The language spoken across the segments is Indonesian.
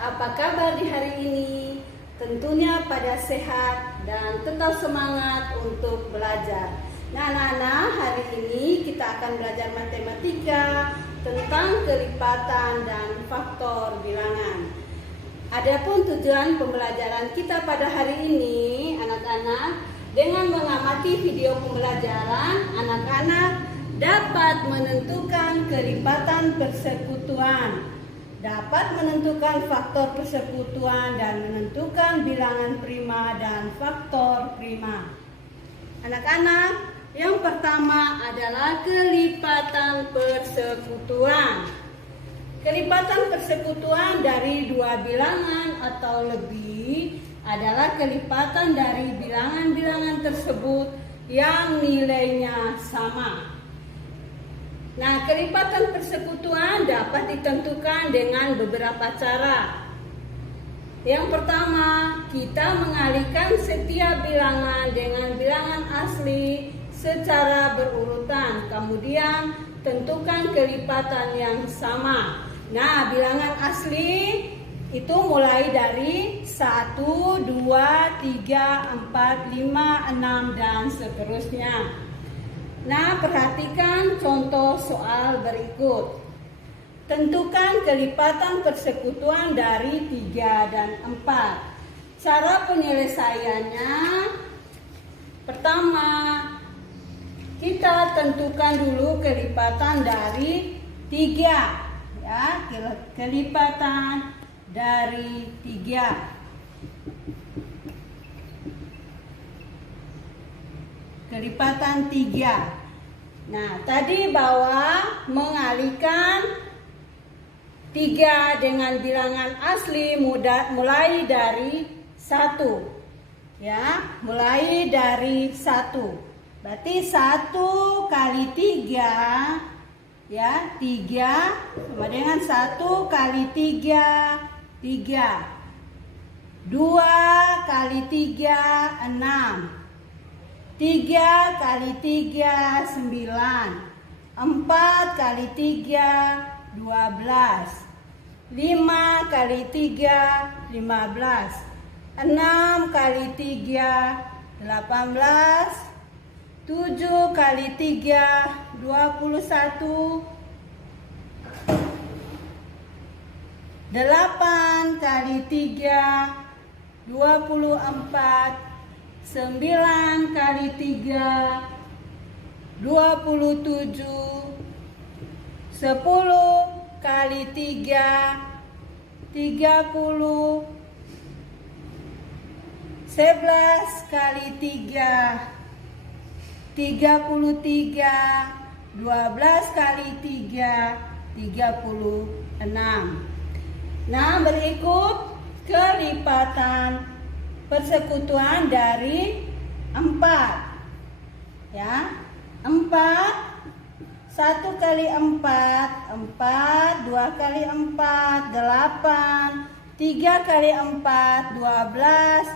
apa kabar di hari ini? Tentunya pada sehat dan tetap semangat untuk belajar. Nah, anak-anak, hari ini kita akan belajar matematika tentang kelipatan dan faktor bilangan. Adapun tujuan pembelajaran kita pada hari ini, anak-anak, dengan mengamati video pembelajaran, anak-anak dapat menentukan kelipatan persekutuan, dapat menentukan faktor persekutuan dan menentukan bilangan prima dan faktor prima. Anak-anak, yang pertama adalah kelipatan persekutuan. Kelipatan persekutuan dari dua bilangan atau lebih adalah kelipatan dari bilangan-bilangan tersebut yang nilainya sama. Nah, kelipatan persekutuan dapat ditentukan dengan beberapa cara. Yang pertama, kita mengalihkan setiap bilangan dengan bilangan asli secara berurutan. Kemudian, tentukan kelipatan yang sama. Nah, bilangan asli itu mulai dari 1, 2, 3, 4, 5, 6, dan seterusnya. Nah, perhatikan contoh soal berikut. Tentukan kelipatan persekutuan dari 3 dan 4. Cara penyelesaiannya, pertama, kita tentukan dulu kelipatan dari 3. Ya, kelipatan dari 3. Kelipatan 3. Nah, tadi bawah mengalihkan 3 dengan bilangan asli mulai dari 1. Ya, mulai dari 1. Berarti 1 kali 3, ya, 3 sama dengan 1 kali 3, 3. 2 kali 3, 6. 3 kali 3, 9. 4 kali 3, 12. 5 kali 3, 15. 6 kali 3, 18. 7 kali 3, 21. 8 kali 3, 24. 9 kali 3, 27. 10 kali 3, 30. 11 kali 3, 33. 12 kali 3, 36. Nah, berikut kelipatan persekutuan dari 4. Ya, 4. 1 kali 4, 4. 2 kali 4, 8. 3 kali 4, 12.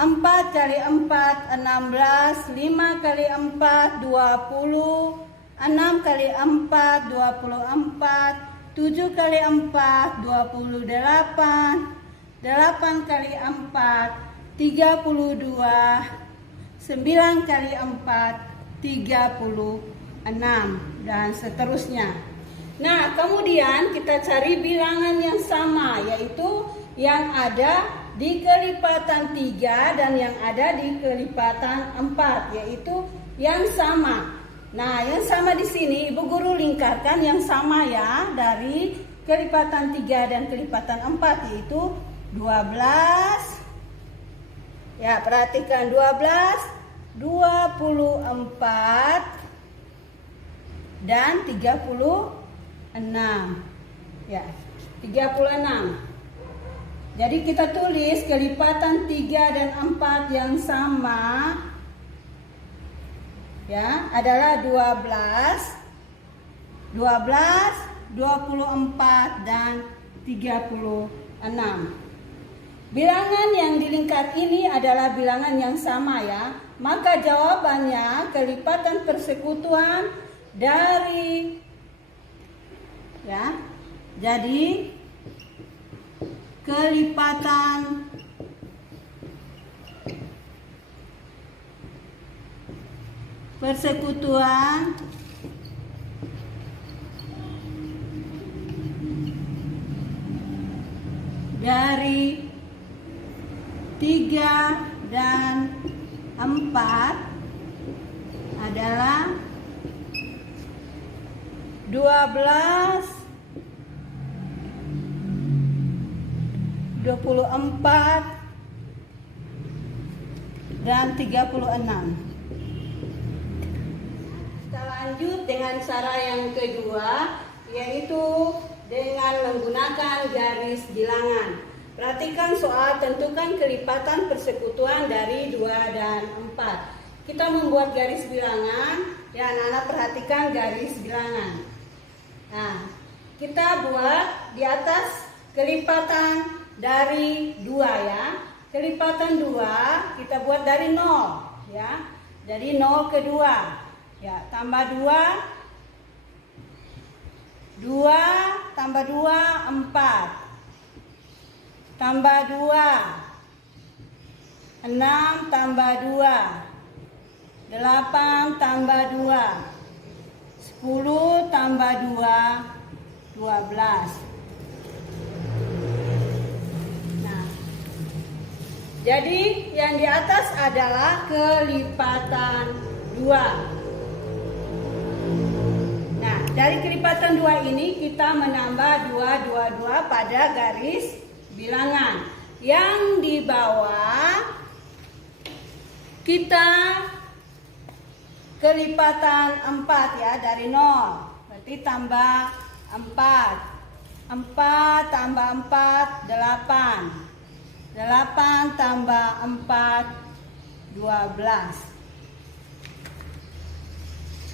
4 kali 4, 16. 5 kali 4, 20. 6 kali 4, 24. 7 kali 4, 28. 8 kali 4, 32. 9 kali 4, 36, dan seterusnya. Nah, kemudian kita cari bilangan yang sama, yaitu yang ada di kelipatan 3 dan yang ada di kelipatan 4, yaitu yang sama. Nah, yang sama di sini Ibu Guru lingkarkan yang sama ya dari kelipatan 3 dan kelipatan 4, yaitu 12. Ya, perhatikan 12, 24 dan 36. Ya, 36. Jadi kita tulis kelipatan 3 dan 4 yang sama ya adalah 12, 24 dan 36. Bilangan yang dilingkar ini adalah bilangan yang sama ya. Maka jawabannya kelipatan persekutuan dari ya. Jadi kelipatan persekutuan dari 3 dan 4 adalah 12, 24, dan 36. Kita lanjut dengan cara yang kedua, yaitu dengan menggunakan garis bilangan. Perhatikan soal tentukan kelipatan persekutuan dari 2 dan 4. Kita membuat garis bilangan, ya anak-anak perhatikan garis bilangan. Nah, kita buat di atas kelipatan dari 2 ya. Kelipatan 2 kita buat dari 0 ya. Dari 0 ke 2. Ya, tambah 2 tambah 2 4. Tambah 2 6 tambah 2 8 tambah 2 10 tambah 2 12. Nah, jadi yang di atas adalah kelipatan 2. Nah, dari kelipatan 2 ini kita menambah 2 pada garis bilangan. Yang di bawah kita kelipatan 4 ya, dari 0. Berarti tambah 4. 4 tambah 4 8. 8 tambah 4 12.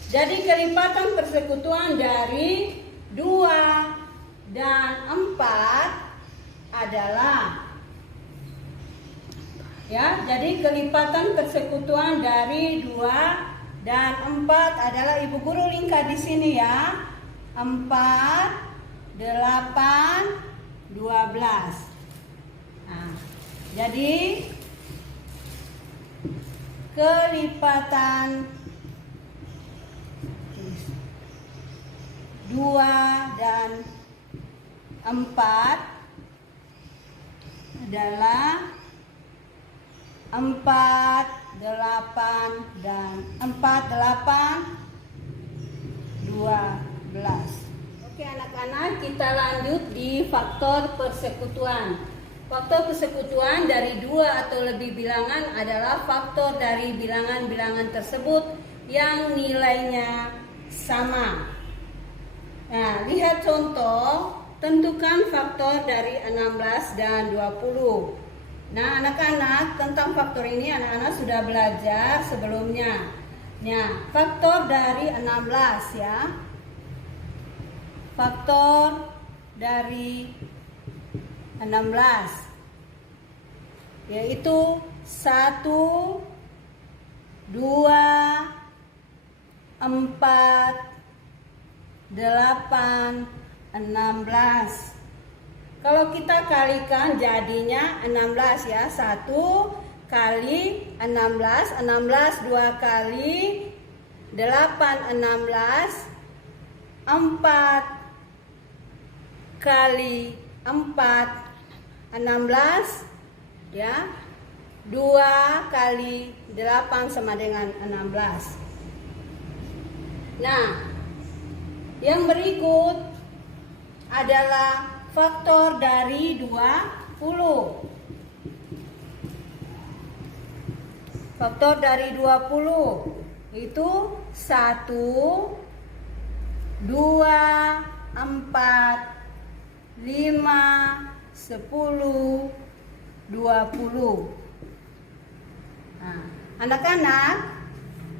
Jadi kelipatan persekutuan dari 2 dan 4 adalah, ya, jadi kelipatan persekutuan dari 2 dan 4 adalah, Ibu Guru lingkar di sini ya. 4 8 12. Nah, jadi kelipatan 2 dan 4 adalah 4 8 dan 4 8 12. Oke anak-anak, kita lanjut di faktor persekutuan. Faktor persekutuan dari 2 atau lebih bilangan adalah faktor dari bilangan-bilangan tersebut yang nilainya sama. Nah, lihat contoh, tentukan faktor dari 16 dan 20. Nah, anak-anak, tentang faktor ini anak-anak sudah belajar sebelumnya. Nah, faktor dari 16 ya. Faktor dari 16 yaitu 1 2 4 8 16. Kalau kita kalikan jadinya 16 ya. 1 kali 16, 16 2 kali 8 16, 4 kali 4 16 ya. 2 kali 8 sama dengan 16. Nah, yang berikut adalah faktor dari 20. Faktor dari 20 itu 1 2 4 5 10 20. Nah, anak-anak,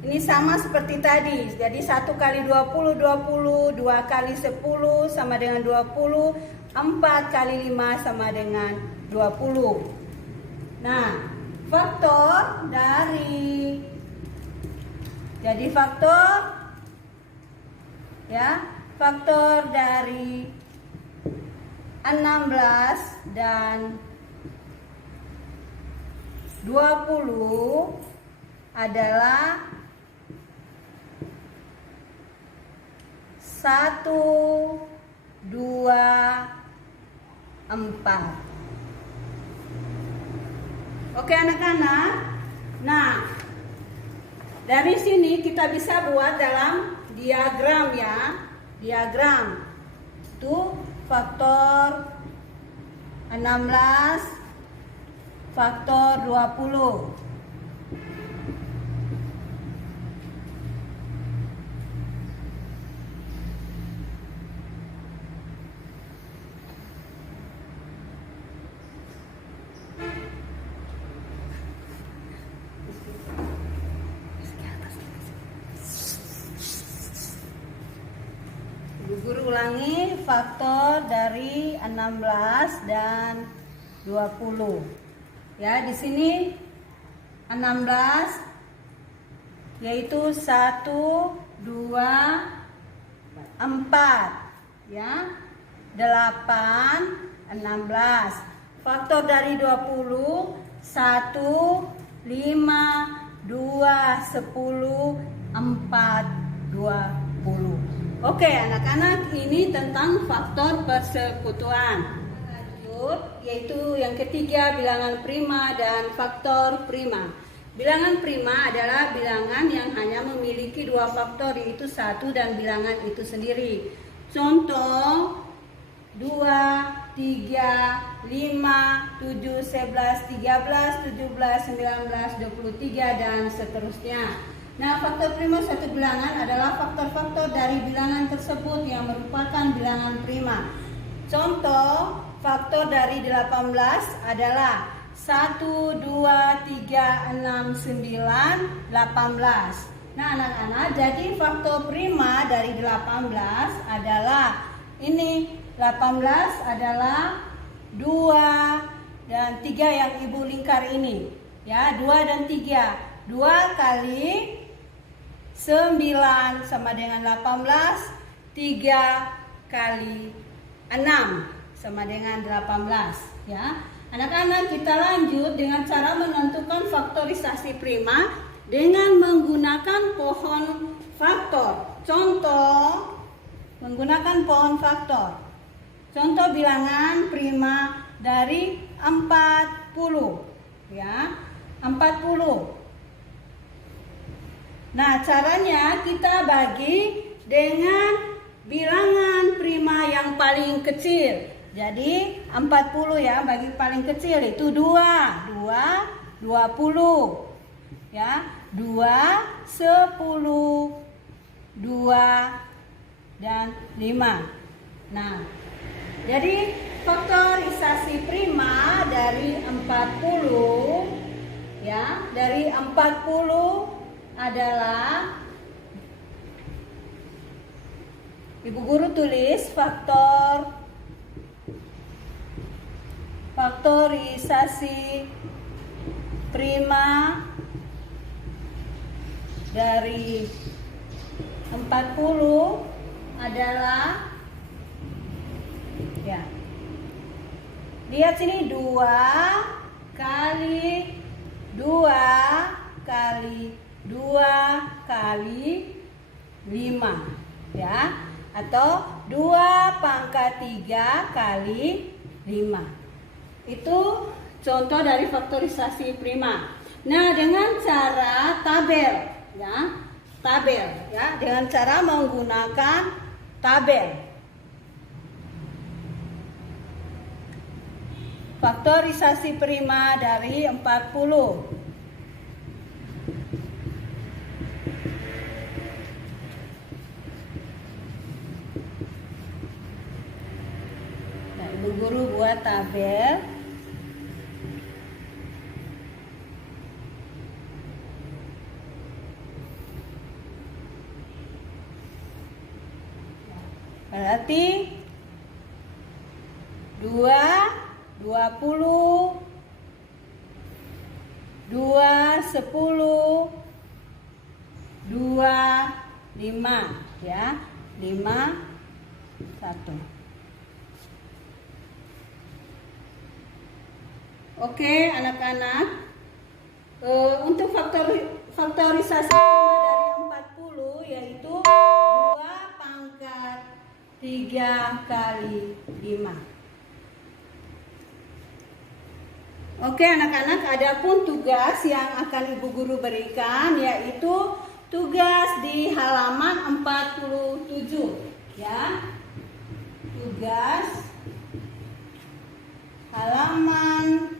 ini sama seperti tadi. Jadi 1 kali 20 20, 2 kali 10 sama dengan 20, 4 kali 5 sama dengan 20. Nah, faktor dari, jadi faktor ya, faktor dari 16 dan 20 adalah 1, 2, 4. Oke anak-anak. Nah, dari sini kita bisa buat dalam diagram ya. Diagram. Itu faktor 16, faktor 20. Guru ulangi faktor dari 16 dan 20. Ya, di sini 16 yaitu 1, 2, 4 ya. 8, 16. Faktor dari 20 1, 5, 2, 10, 4, 20. Oke anak-anak, ini tentang faktor persekutuan. Lanjut, yaitu yang ketiga bilangan prima dan faktor prima. Bilangan prima adalah bilangan yang hanya memiliki dua faktor, yaitu 1 dan bilangan itu sendiri. Contoh 2, 3, 5, 7, 11, 13, 17, 19, 23 dan seterusnya. Nah, faktor prima suatu bilangan adalah faktor-faktor dari bilangan tersebut yang merupakan bilangan prima. Contoh, faktor dari 18 adalah 1, 2, 3, 6, 9, 18. Nah, anak-anak, jadi faktor prima dari 18 adalah ini. 18 adalah 2 dan 3 yang ibu lingkar ini. Ya, 2 dan 3. 2 kali 9 sama dengan 18, 3 kali 6 sama dengan 18 ya. Anak-anak, kita lanjut dengan cara menentukan faktorisasi prima dengan menggunakan pohon faktor. Contoh menggunakan pohon faktor. Contoh bilangan prima dari 40 ya. 40. Nah, caranya kita bagi dengan bilangan prima yang paling kecil. Jadi 40 ya, bagi paling kecil itu 2, 20 ya, 2, 10, 2 dan 5. Nah, jadi faktorisasi prima dari 40 ya, dari 40 adalah ibu guru tulis faktorisasi prima dari 40 adalah ya. Lihat sini 2 kali 2 kali 2 kali 5 ya, atau 2 pangkat 3 kali 5. Itu contoh dari faktorisasi prima. Nah, dengan cara tabel ya, dengan cara menggunakan tabel. Faktorisasi prima dari 40. Ibu guru buat tabel. Berarti 2, 20, 2, 10, 2, 5 ya, 5, 1. Oke, anak-anak. Untuk faktorisasi 5 dari 40 yaitu 2 pangkat 3 kali 5. Oke anak-anak, adapun tugas yang akan Ibu Guru berikan yaitu tugas di halaman 47 ya. Tugas halaman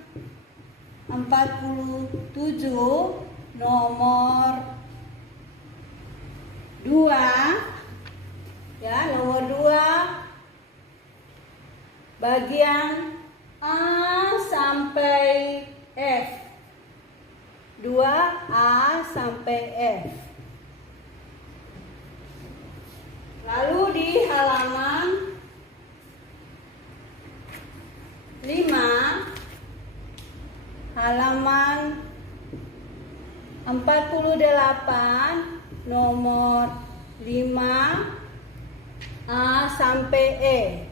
47 nomor 2 ya, nomor 2 bagian A sampai F. 2A sampai F. Lalu di halaman 5 halaman 48 nomor 5A sampai E.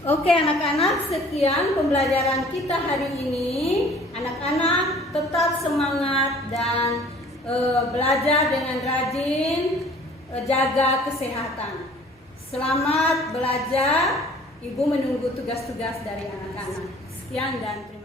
Oke anak-anak, sekian pembelajaran kita hari ini. Anak-anak tetap semangat dan belajar dengan rajin, jaga kesehatan. Selamat belajar. Ibu menunggu tugas-tugas dari anak-anak. Sekian dan terima kasih.